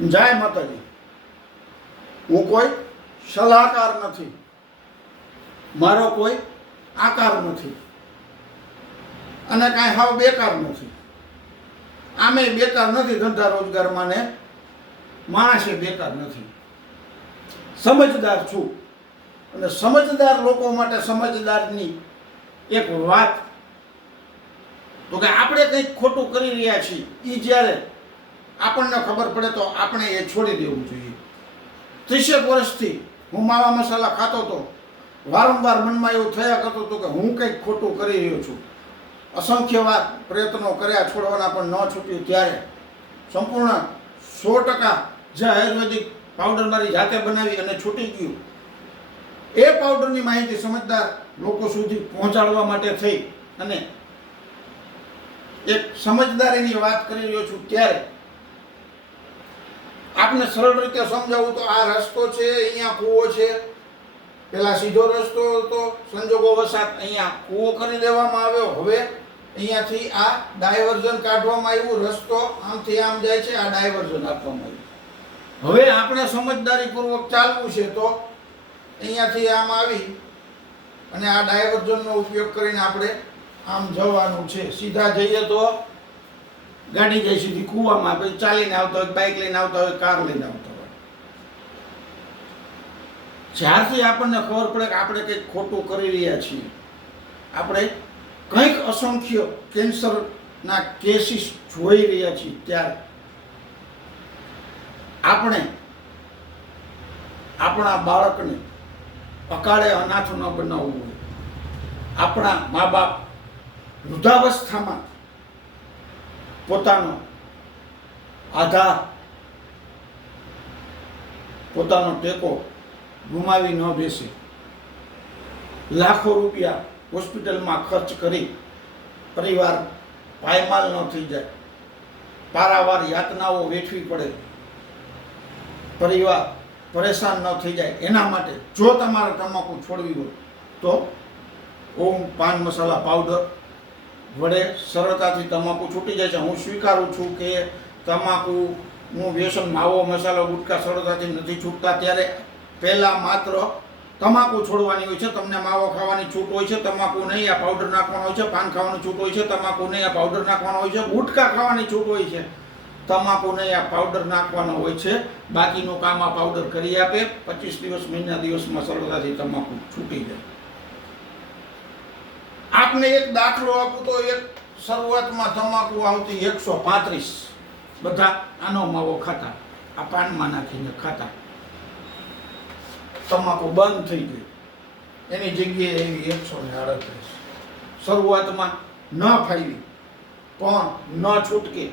જય માતાજી। હું કોઈ સલાહકાર નથી, મારો કોઈ આકાર નથી અને કાંઈ હાવ બેકાર નથી। આમે બેકાર નથી, ધંધા રોજગારમાં ને માણસે બેકાર નથી। સમજદાર છું અને સમજદાર લોકો માટે સમજદારની એક વાત તો કે આપણે કંઈક ખોટું કરી રહ્યા છીએ એ જ્યારે આપણને ખબર પડે તો આપણે એ છોડી દેવું જોઈએ। 30 વર્ષથી હું માવા મસાલા ખાતો હતો, વારંવાર મનમાં એવું થયા કરતું હતું કે હું કંઈક ખોટું કરી રહ્યો છું। અસંખ્ય વાર પ્રયત્નો કર્યા છોડવાના પણ ન છૂટ્યું। ત્યારે સંપૂર્ણ 100% જે આયુર્વેદિક પાવડર મારી જાતે બનાવી અને છૂટી ગયું, એ પાવડરની માહિતી સમજદાર લોકો સુધી પહોંચાડવા માટે થઈ અને એક સમજદારીની વાત કરી રહ્યો છું। ત્યારે આપને સરળ રીતે સમજાવું તો આ રસ્તો છે, અહીંયા કૂવો છે, પેલા સીધો રસ્તો હતો, સંજોગો વસાત અહીંયા કૂવો કરી દેવામાં આવ્યો। હવે અહીંયાથી આ ડાયવર્ઝન કાઢવામાં આવ્યું, રસ્તો આમથી આમ જાય છે, આ ડાયવર્ઝન આપવામાં આવ્યું। હવે આપણે સમજદારીપૂર્વક ચાલવું છે તો અહીંયાથી આમ આવી અને આ ડાયવર્ઝનનો ઉપયોગ કરીને આપણે આમ જવાનું છે। સીધા જઈએ તો ગાડી જાય સીધી કૂવામાં, પછી ચાલીને આવતા હોય, બાઇક લઈને આવતા હોય, કાર લઈને આવતા હોય। જ્યારથી આપણને ખબર પડે કે આપણે કંઈક ખોટું કરી રહ્યા છીએ, આપણે કંઈક અસંખ્ય કેન્સરના કેસીસ જોઈ રહ્યા છીએ, ત્યારે આપણે આપણા બાળકને અકાળે અનાથ ન બનાવવું હોય। આપણા મા બાપ વૃદ્ધાવસ્થામાં પોતાનો આધાર, પોતાનો ટેકો ગુમાવી ન બેસે। લાખો રૂપિયા હોસ્પિટલમાં ખર્ચ કરી પરિવાર પાયમાલ ન થઈ જાય, પારાવાર યાતનાઓ વેઠવી પડે, પરિવાર પરેશાન ન થઈ જાય, એના માટે જો તમારે તમાકુ છોડવી હોય તો ઓમ પાન મસાલા પાવડર વડે સરળતાથી તમાકુ છૂટી જાય છે। હું સ્વીકારું છું કે તમાકુનું વ્યસન, માવો મસાલો ગુટકા સરળતાથી નથી છૂટતા। ત્યારે પહેલાં માત્ર તમાકુ છોડવાની હોય છે, તમને માવો ખાવાની છૂટ હોય છે, તમાકુ નહીં, આ પાવડર નાખવાનો હોય છે, પાન ખાવાની છૂટ હોય છે, તમાકુ નહીં, આ પાવડર નાખવાનો હોય છે, ગુટકા ખાવાની છૂટ હોય છે, તમાકુ નહીં, આ પાવડર નાખવાનો હોય છે। બાકીનું કામ આ પાવડર કરી આપે, 25 દિવસ મહિના દિવસમાં સરળતાથી તમાકુ છૂટી જાય। આપને એક દાખલો આપું તો એક શરૂઆતમાં તમાકુ આવતી 135, બધા આનો માવો ખાતા, આ પાનમાં નાખીને ખાતા। તમાકુ બંધ થઈ ગઈ, એની જગ્યાએ એવી 138 શરૂઆતમાં ન ફાવી પણ ન છૂટકે,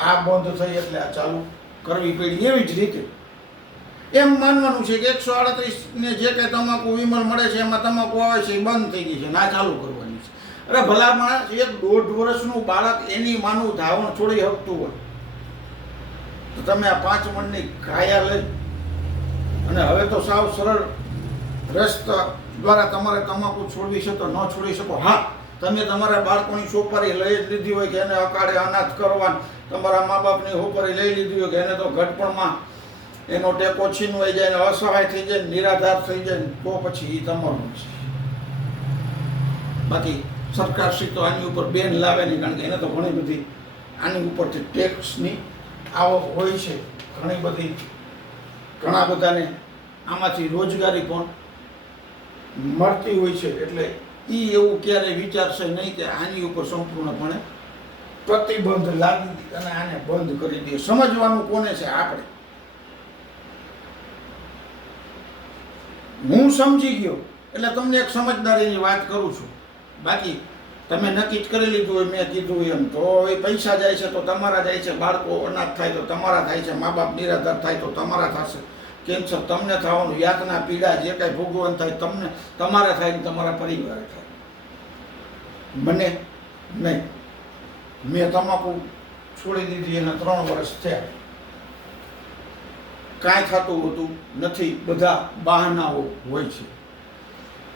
આ બંધ થઈ એટલે આ ચાલુ કરવી પડી। એવી જ રીતે એમ માનવાનું છે કે 138 ને જે કંઈ તમાકુ વિમલ મળે છે એમાં તમાકુ આવે છે એ બંધ થઈ ગઈ છે, ના ચાલુ કરવાની છે। અરે ભલા માણસ, 1.5 વર્ષનું બાળક એની માનું ધાવણ છોડી શકતું હોય તો તમે આ 5 મણની કાયા લઈ અને હવે તો સાવ સરળ રસ્તા દ્વારા તમારે તમાકુ છોડવી છે તો ન છોડી શકો। હા, તમે તમારા બાળકોની સોપારી લઈ જ લીધી હોય કે એને અકાળે અનાથ કરવાનું, તમારા મા બાપની સોપારી લઈ લીધી હોય કે એને તો ઘટપણમાં એનો ટેકો છીનવાઈ જાય ને અસહાય થઈ જાય, નિરાધાર થઈ જાય, તો પછી એ તમારું છે। બાકી સરકારશ્રી તો આની ઉપર બેન લાવે નહીં, કારણ કે એને તો ઘણી બધી આની ઉપરથી ટેક્સની આવક હોય છે, ઘણા બધાને આમાંથી રોજગારી પણ મળતી હોય છે। એટલે એ એવું ક્યારેય વિચારશે નહીં કે આની ઉપર સંપૂર્ણપણે પ્રતિબંધ લાગી અને આને બંધ કરી દે। સમજવાનું કોને છે? આપણે। હું સમજી ગયો એટલે તમને એક સમજદારીની વાત કરું છું। બાકી તમે નક્કી જ કરી લીધું હોય, મેં કીધું એમ, તો એ પૈસા જાય છે તો તમારા જાય છે, બાળકો અનાથ થાય તો તમારા થાય છે, મા બાપ નિરાધાર થાય તો તમારા થશે, કેન્સર તમને થવાનું, યાતના પીડા જે કાંઈ ભોગવવાનું થાય તમને, તમારે થાય ને તમારા પરિવારે થાય। મને નહીં, મેં તમાકુ છોડી દીધી એના 3 વર્ષ થયા, કાંઈ થતું હોતું નથી, બધા બહાનાઓ હોય છે।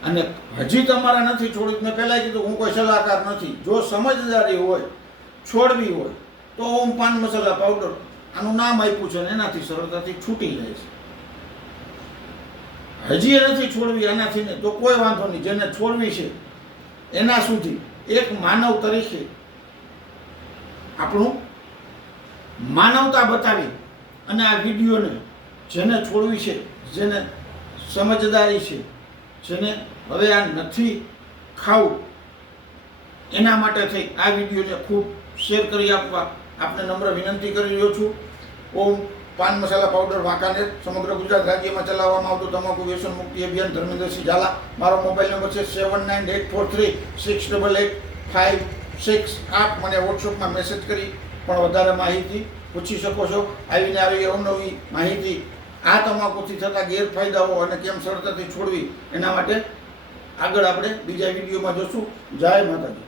અને હજી તમારે નથી છોડ્યું, મેં પહેલાં કીધું હું કોઈ સલાહકાર નથી। જો સમજદારી હોય, છોડવી હોય તો ઓમ પાન મસાલા પાવડર આનું નામ આપ્યું છે અને એનાથી સરળતાથી છૂટી જાય છે. હજી એ નથી છોડવી એનાથી ને તો કોઈ વાંધો નહીં. જેને છોડવી છે એના સુધી એક માનવ તરીકે આપણું માનવતા બતાવી અને આ વિડીયોને જેને છોડવી છે, જેને સમજદારી છે, જેને હવે આ નથી ખાવું, એના માટે થઈ આ વિડીયોને ખૂબ શેર કરી આપવા આપને નમ્ર વિનંતી કરી રહ્યો છું. ઓમ પાન મસાલા પાવડર વાંકાનેર સમગ્ર ગુજરાત રાજ્યમાં ચલાવવામાં આવતું તમાકુ વ્યસન મુક્તિ અભિયાન ધર્મેન્દ્રસિંહ ઝાલા. મારો મોબાઈલ નંબર છે 7984365556. આપ મને વોટ્સઅપમાં મેસેજ કરી પણ વધારે માહિતી પૂછી શકો છો. આવીને આવી અવનવી માહિતી આ તમાકુથી થતા ગેરફાયદાઓ અને કેમ સરળતાથી છોડવી એના માટે આગળ આપણે બીજા વિડીયોમાં જોશું. જય માતાજી.